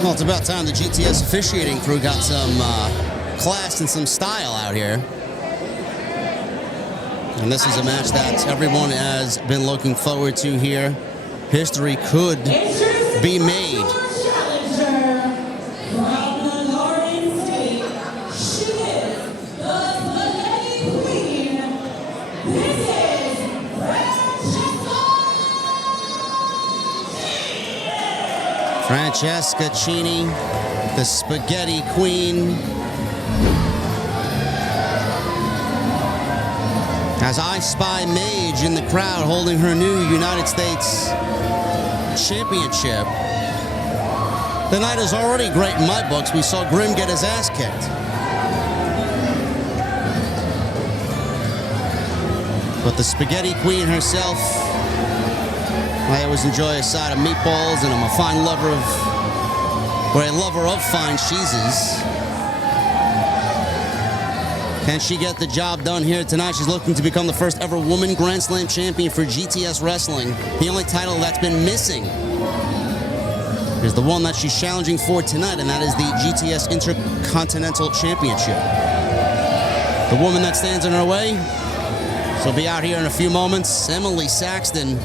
Well, it's about time the GTS officiating crew got some class and some style out here. And this is a match that everyone has been looking forward to here. History could be made. Francesca Chini, the Spaghetti Queen. As I spy Mage in the crowd holding her new United States Championship. The night is already great in my books. We saw Grim get his ass kicked. But the Spaghetti Queen herself, I always enjoy a side of meatballs, and I'm a fine lover of, or a lover of fine cheeses. Can she get the job done here tonight? She's looking to become the first ever woman Grand Slam champion for GTS Wrestling. The only title that's been missing is the one that she's challenging for tonight, and that is the GTS Intercontinental Championship. The woman that stands in her way, she'll be out here in a few moments, Emily Saxton.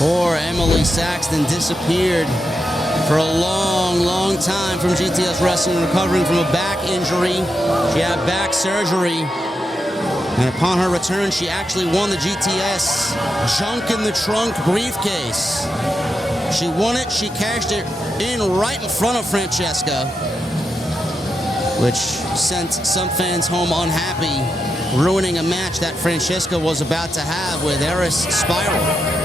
Poor Emily Saxton disappeared for a long, long time from GTS Wrestling, recovering from a back injury. She had back surgery. And upon her return, she actually won the GTS Junk in the Trunk briefcase. She won it, she cashed it in right in front of Francesca, which sent some fans home unhappy, ruining a match that Francesca was about to have with Icarus Spiral.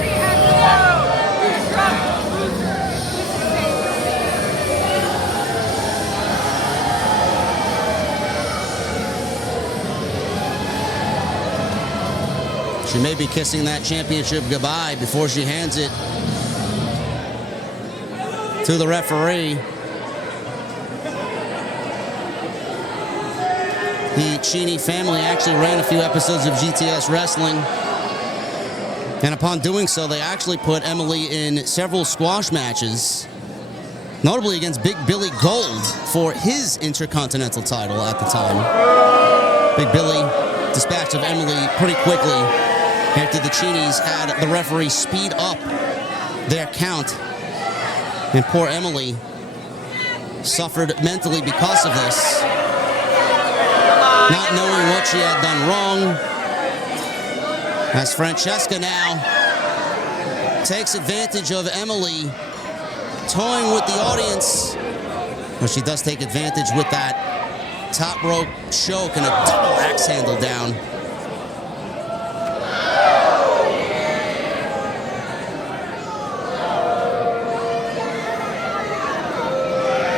She may be kissing that championship goodbye before she hands it to the referee. The Cheney family actually ran a few episodes of GTS Wrestling. And upon doing so, they actually put Emily in several squash matches, notably against Big Billy Gold for his Intercontinental title at the time. Big Billy dispatched of Emily pretty quickly after the Cheneys had the referee speed up their count. And poor Emily suffered mentally because of this, not knowing what she had done wrong. As Francesca now takes advantage of Emily toying with the audience. Well, she does take advantage with that top rope choke and a double axe handle down.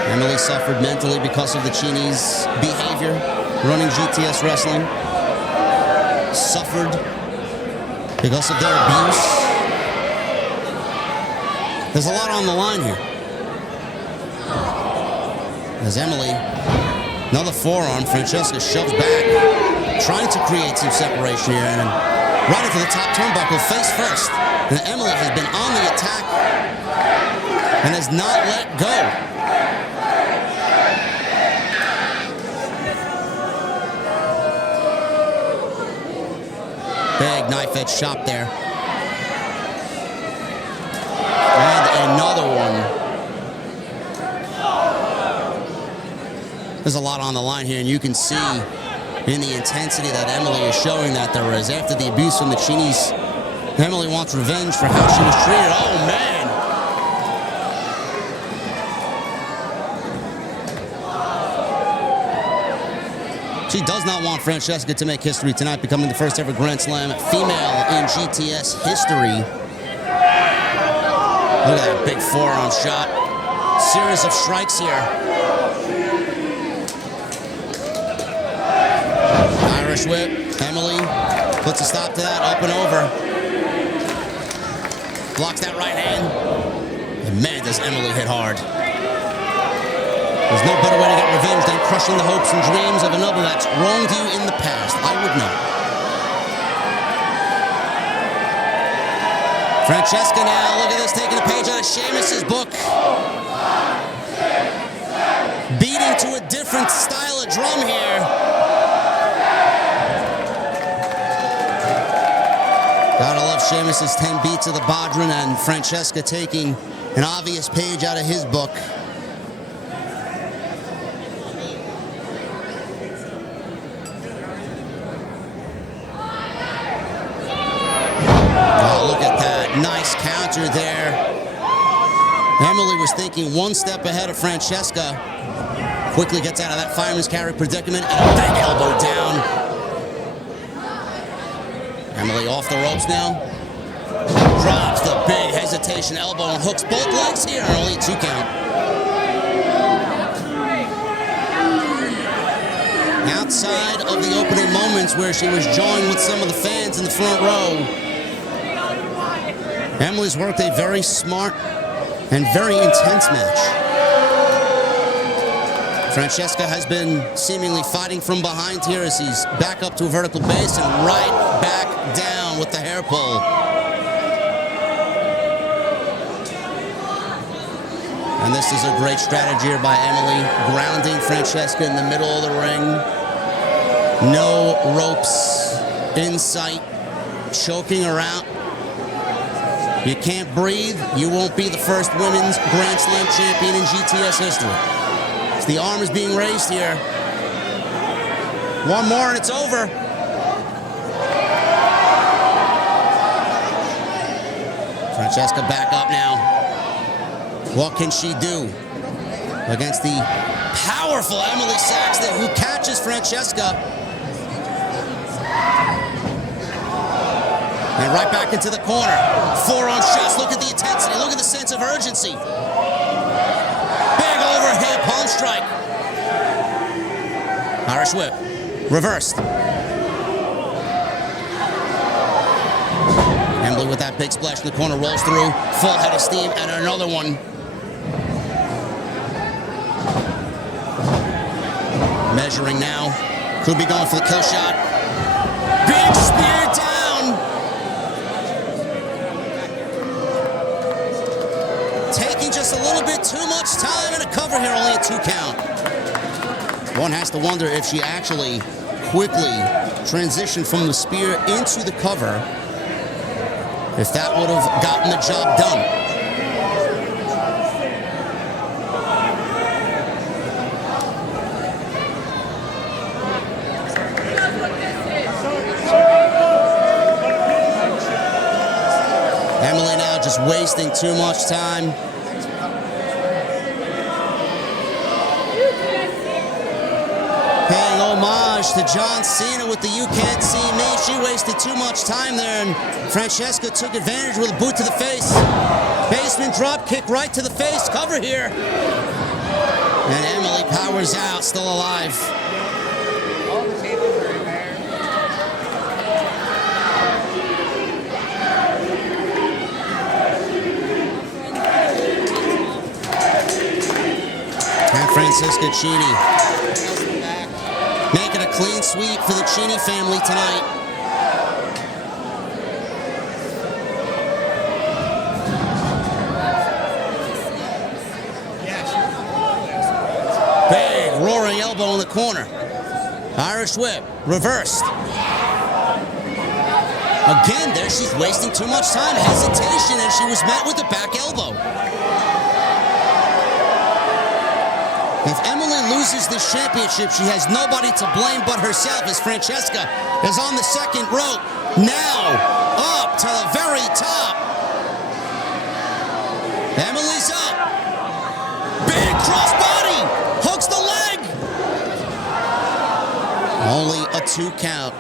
Emily suffered mentally because of the Cheneys' behavior running GTS Wrestling. Suffered because of their abuse. There's a lot on the line here. As Emily, another forearm, Francesca shoves back, trying to create some separation here, and right into the top turnbuckle, face first. And Emily has been on the attack and has not let go. Big knife edge chop there. And another one. There's a lot on the line here, and you can see in the intensity that Emily is showing that there is. After the abuse from the Cheneys, Emily wants revenge for how she was treated. Oh, man. She does not want Francesca to make history tonight, becoming the first ever Grand Slam female in GTS history. Look at that big forearm shot. Series of strikes here. Irish whip. Emily puts a stop to that. Up and over. Blocks that right hand. And man, does Emily hit hard. There's no better way to get revenge than crushing the hopes and dreams of another that's wronged you in the past. I would know. Francesca now, look at this, taking a page out of Sheamus's book. Beating to a different style of drum here. Gotta love Sheamus's 10 beats of the Bodhrán, and Francesca taking an obvious page out of his book. Oh, look at that. Nice counter there. Emily was thinking one step ahead of Francesca. Quickly gets out of that fireman's carry predicament and a big elbow down. Emily off the ropes now. Drops the big hesitation elbow and hooks both legs here. Only a 2 count. Outside of the opening moments where she was joined with some of the fans in the front row, Emily's worked a very smart and very intense match. Francesca has been seemingly fighting from behind here as he's back up to a vertical base and right back down with the hair pull. And this is a great strategy here by Emily, grounding Francesca in the middle of the ring. No ropes in sight, choking her out. You can't breathe, you won't be the first women's Grand Slam champion in GTS history. So the arm is being raised here. One more and it's over. Francesca back up now. What can she do against the powerful Emily Saxton, who catches Francesca? And right back into the corner. Forearm shots. Look at the intensity. Look at the sense of urgency. Big overhead palm strike. Irish whip. Reversed. Emily with that big splash in the corner rolls through. Full head of steam and another one. Measuring now. Could be going for the kill shot. Big spear down. Taking just a little bit too much time and a cover here, only a 2 count. One has to wonder if she actually quickly transitioned from the spear into the cover, if that would have gotten the job done. Emily now just wasting too much time. Paying homage to John Cena with the "You Can't See Me." She wasted too much time there, and Francesca took advantage with a boot to the face. Basement drop kick right to the face. Cover here. And Emily powers out, still alive. And Francesca Cini making a clean sweep for the Cini family tonight. Big roaring elbow in the corner. Irish whip, reversed. Again there, she's wasting too much time. Hesitation, and she was met with a back elbow. If Emily loses this championship, she has nobody to blame but herself, as Francesca is on the second rope. Now, up to the very top. Emily's up. Big crossbody. Hooks the leg. Only a 2 count.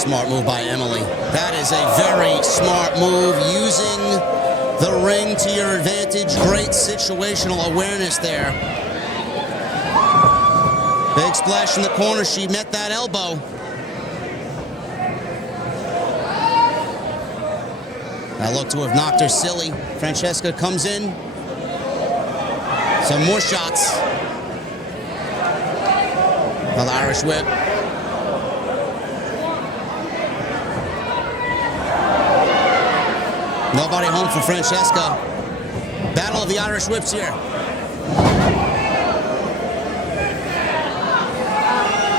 smart move by Emily. That is a very smart move, using the ring to your advantage. Great situational awareness there. Big splash in the corner. She met that elbow. That looked to have knocked her silly. Francesca comes in. Some more shots. Another Irish whip. Nobody home for Francesca. Battle of the Irish whips here.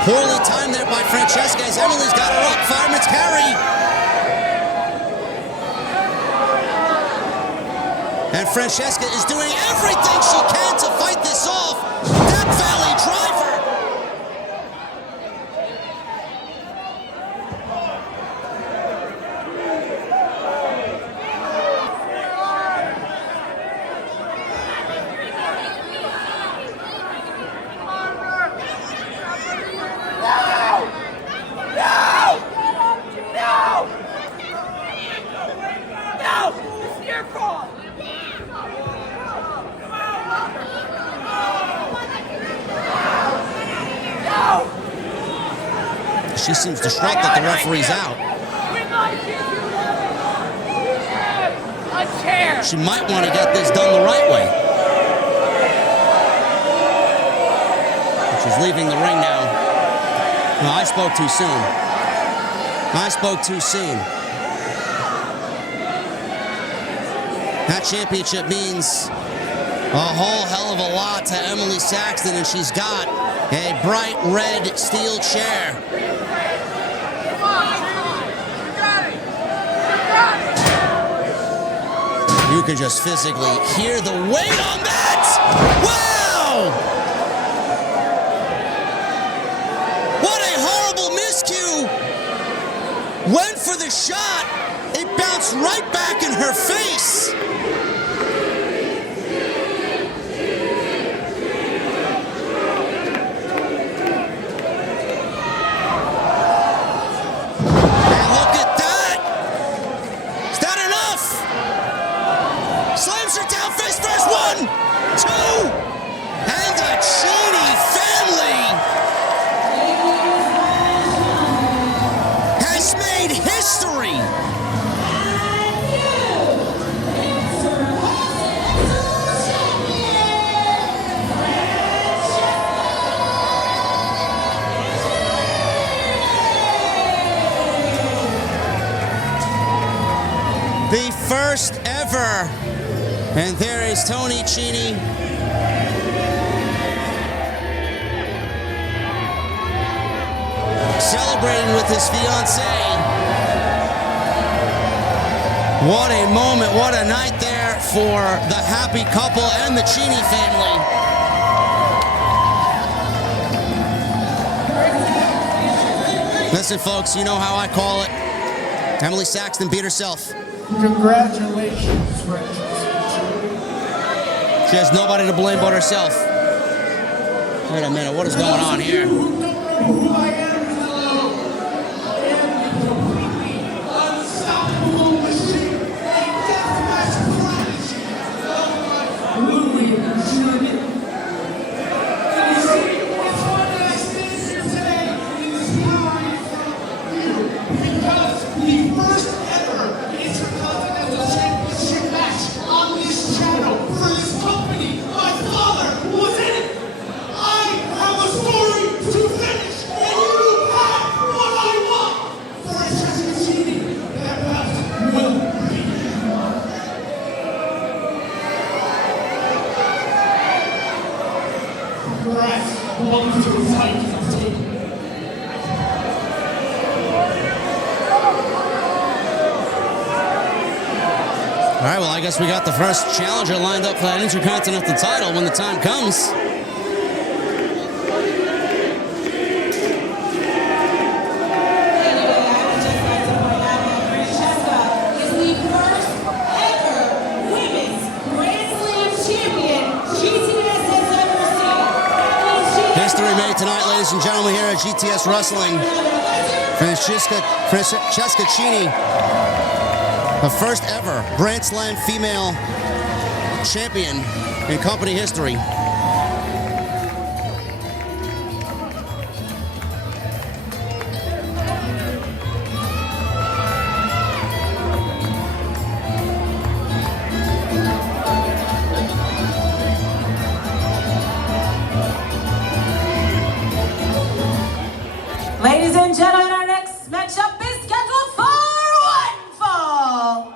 Poorly timed there by Francesca as Emily's got her up. Fireman's carry. And Francesca is doing everything she can to fight this off. Death Valley driver. She seems distraught that the referee's out. She might want to get this done the right way. She's leaving the ring now. No, I spoke too soon. I spoke too soon. That championship means a whole hell of a lot to Emily Saxton, and she's got a bright red steel chair. You can just physically hear the weight on that! Wow! What a horrible miscue! Went for the shot. It bounced right back in her face. Slams her down face first. 1, 2, and the Cheney family has made history. The first ever. And there is Tony Cheney. Celebrating with his fiancée. What a moment, what a night there for the happy couple and the Cheney family. Listen, folks, you know how I call it. Emily Saxton beat herself. Congratulations, Francesca. She has nobody to blame but herself. Wait a minute, what is going on here? Because the first ever intercontinental championship match on this channel for this company, my father was in it. I have a story to finish, and you have what I want. Francesca Cheney, that bout will begin. Congrats, welcome to the fight. All right, well, I guess we got the first challenger lined up for that intercontinental title when the time comes. Francesca is the first ever women's Grand Slam champion GTS has ever seen. History made tonight, ladies and gentlemen, here at GTS Wrestling. Francesca Chini, the first ever Grand Slam female champion in company history. Ladies and gentlemen, our next matchup is scheduled for one fall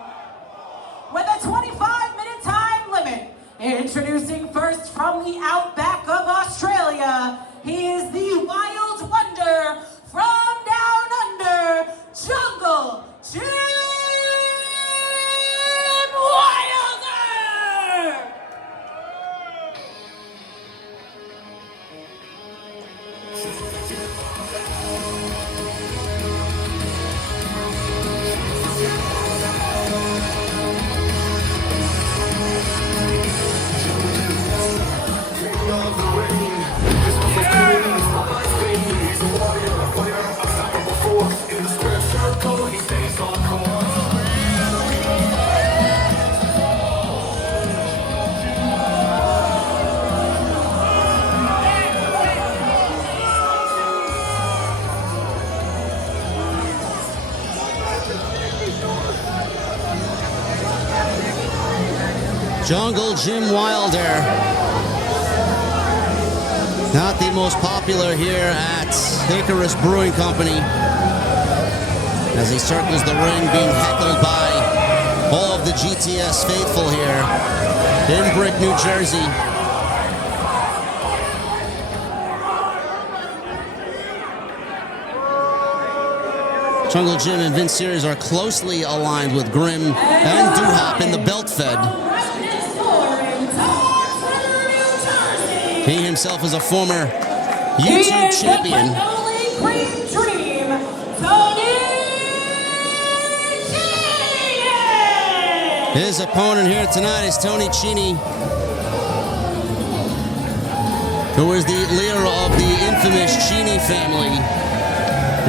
with a 25-minute time limit. Introducing first from the outback of Australia, he is the Wild Wonder from down under, Jungle Jim Wilder! Jungle Jim Wilder, not the most popular here at Icarus Brewing Company, as he circles the ring being heckled by all of the GTS faithful here in Brick, New Jersey. Jungle Jim and Vince Series are closely aligned with Grim and Doo-Hop in the belt fed. He himself is a former YouTube champion. His opponent here tonight is Tony Chini, who is the leader of the infamous Chini family,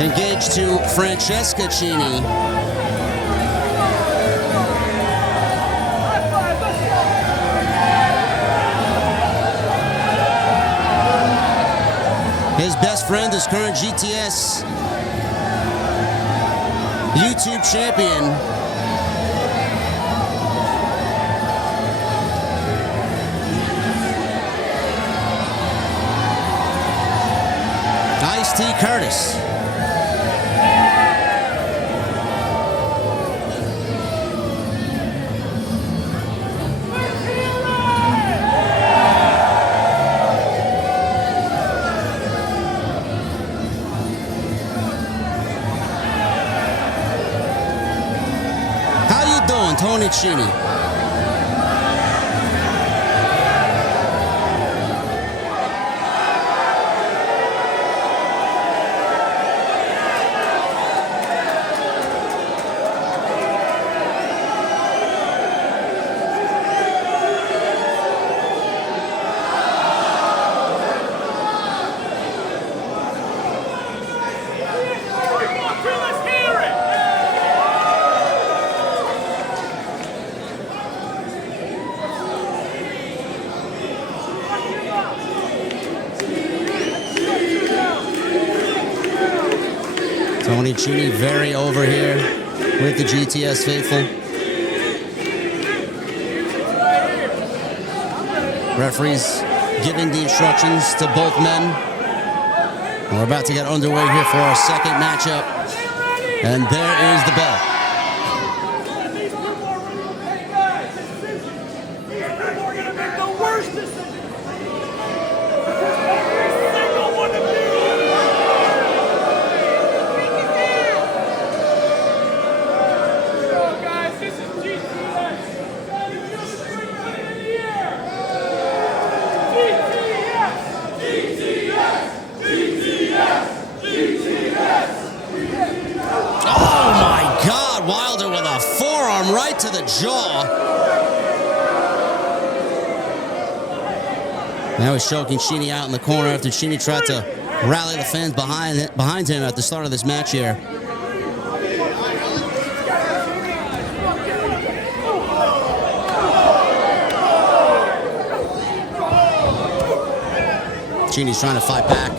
engaged to Francesca Chini. His best friend is current GTS YouTube champion Ice-T Curtis. Tony Chini. Tony Chini very over here with the GTS faithful. Referees giving the instructions to both men. We're about to get underway here for our second matchup. And there is the bell. Wilder with a forearm right to the jaw. Now he's choking Chini out in the corner after Chini tried to rally the fans behind him at the start of this match here. Cheney's trying to fight back.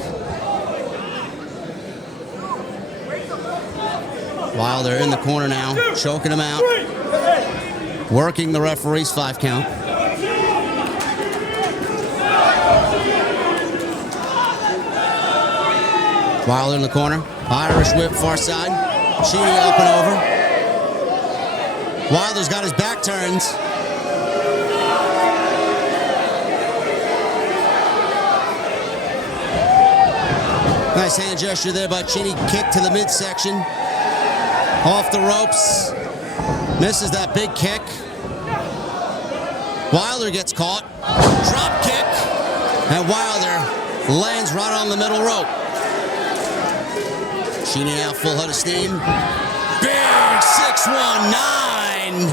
Wilder in the corner now, choking him out. Working the referee's 5 count. Wilder in the corner. Irish whip far side. Cheney up and over. Wilder's got his back turned. Nice hand gesture there by Cheney. Kick to the midsection. Off the ropes. Misses that big kick. Wilder gets caught. Drop kick. And Wilder lands right on the middle rope. Cheney now full head of steam. Big 619.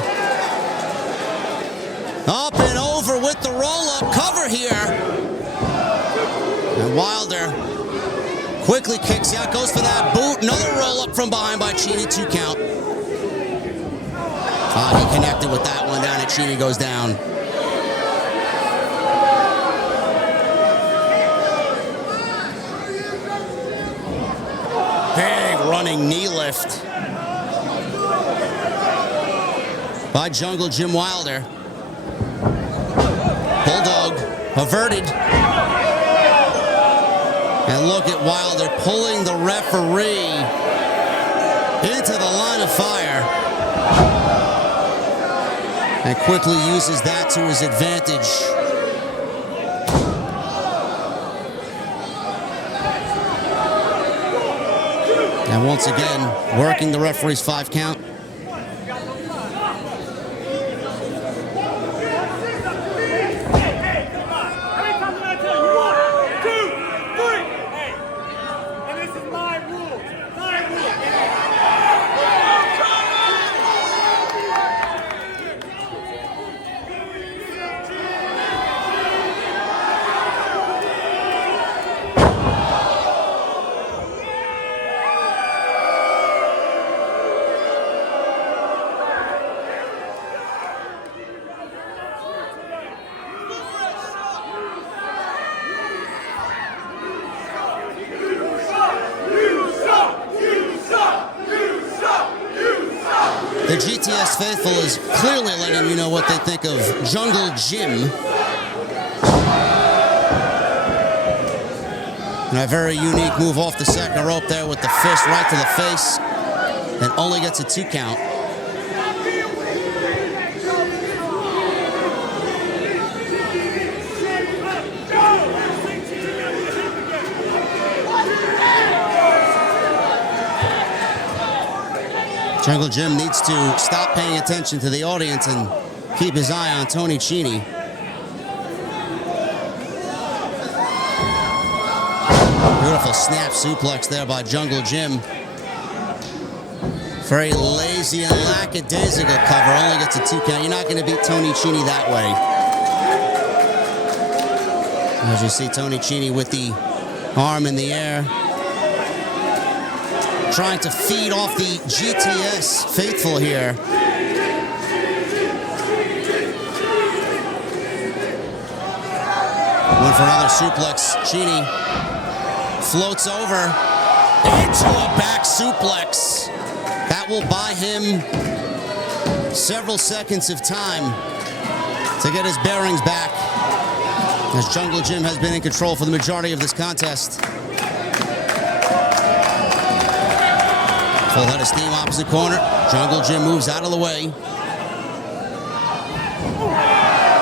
Up and over with the roll-up cover here. And Wilder quickly kicks out, goes for that boot. Another roll-up from behind by Cheney, 2 count. He connected with that one down, and Cheney goes down. Big running knee lift by Jungle Jim Wilder. Bulldog averted. And look at Wilder pulling the referee into the line of fire. And quickly uses that to his advantage. And once again, working the referee's 5 count. The GTS faithful is clearly letting you know what they think of Jungle Jim. And a very unique move off the second rope there with the fist right to the face. And only gets a 2 count. Jungle Jim needs to stop paying attention to the audience and keep his eye on Tony Cheney. Beautiful snap suplex there by Jungle Jim. Very lazy and lackadaisical cover. Only gets a 2 count. You're not going to beat Tony Cheney that way. As you see Tony Cheney with the arm in the air, trying to feed off the GTS faithful here. Went for another suplex. Cheney floats over into a back suplex. That will buy him several seconds of time to get his bearings back, as Jungle Jim has been in control for the majority of this contest. Full head of steam opposite corner. Jungle Jim moves out of the way.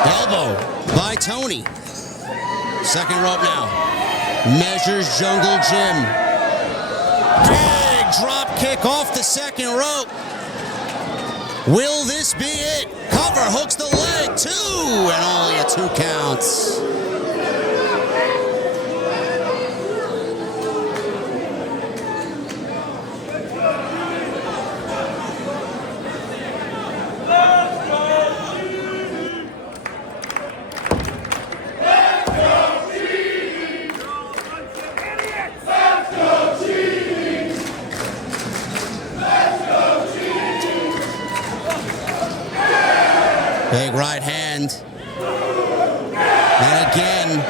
Elbow by Tony. Second rope now. Measures Jungle Jim. Big drop kick off the second rope. Will this be it? Cover, hooks the leg, 2, and only a 2 counts. Big right hand. And again,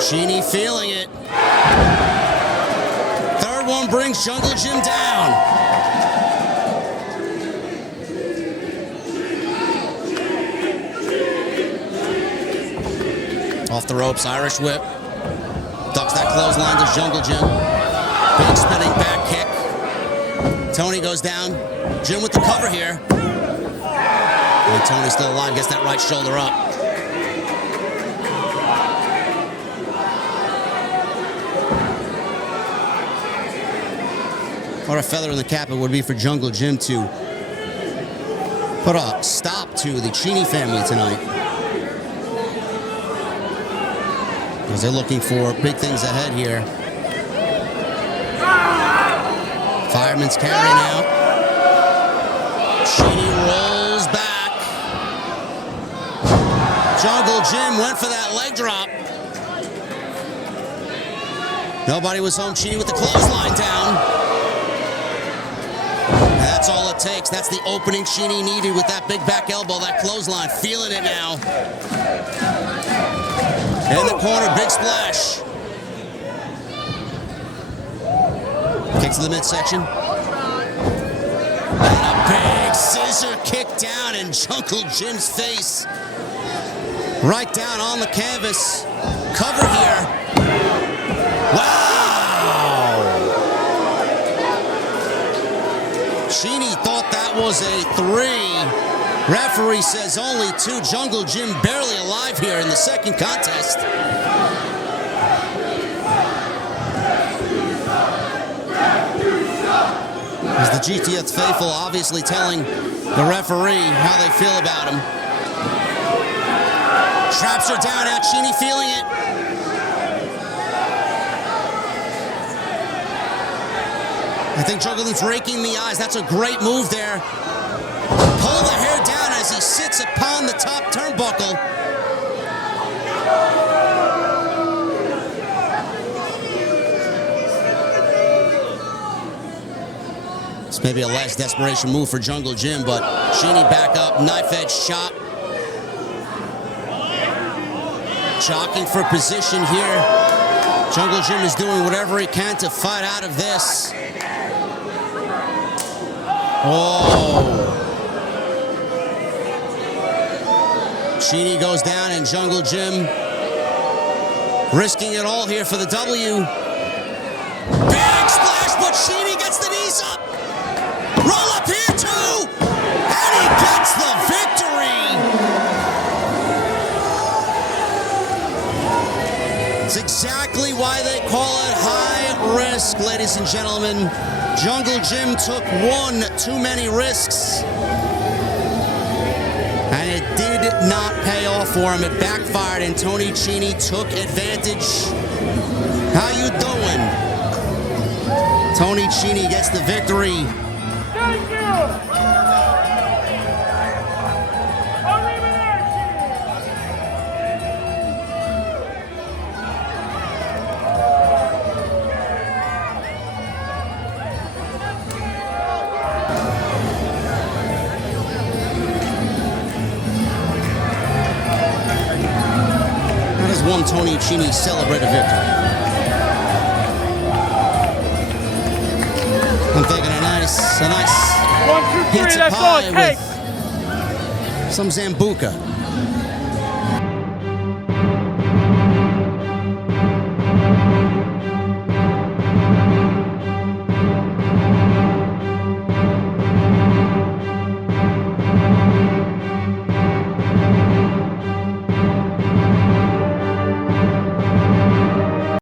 Cheney feeling it. Third one brings Jungle Jim down. Off the ropes, Irish whip. Ducks that clothesline to Jungle Jim. Big spinning back kick. Tony goes down. Jim with the cover here. And Tony's still alive, gets that right shoulder up. What a feather in the cap it would be for Jungle Jim to put a stop to the Cheney family tonight. Because they're looking for big things ahead here. Fireman's carry now. Cheney rolls back. Jungle Jim went for that leg drop. Nobody was home. Cheney with the clothesline down. That's all it takes. That's the opening Cheney needed with that big back elbow, that clothesline. Feeling it now. In the corner, big splash. Kick to the midsection. And a big scissor kick down in Jungle Jim's face. Right down on the canvas. Cover here. Wow! Cheney thought that was a 3. Referee says only 2. Jungle Jim barely alive here in the second contest. As the GTS faithful obviously telling the referee how they feel about him. Traps her down now, Cheney feeling it. I think Jungle Jim's raking the eyes. That's a great move there. Pull the hair down as he sits upon the top turnbuckle. It's maybe a last desperation move for Jungle Jim, but Cheney back up, knife edge chop. Jockeying for position here. Jungle Jim is doing whatever he can to fight out of this. Oh. Cheney goes down and Jungle Jim risking it all here for the W. Big splash, but Cheney gets the knees up. Roll up here too. And he gets the victory. It's exactly why they call it high risk, ladies and gentlemen. Jungle Jim took one too many risks. And it did not pay off for him. It backfired and Tony Cheney took advantage. How you doing? Tony Cheney gets the victory. Thank you! How does one Tony Cheney celebrate a victory? I'm thinking a nice 1, 2, 3, pizza that's all pie it takes. with some Zambuca.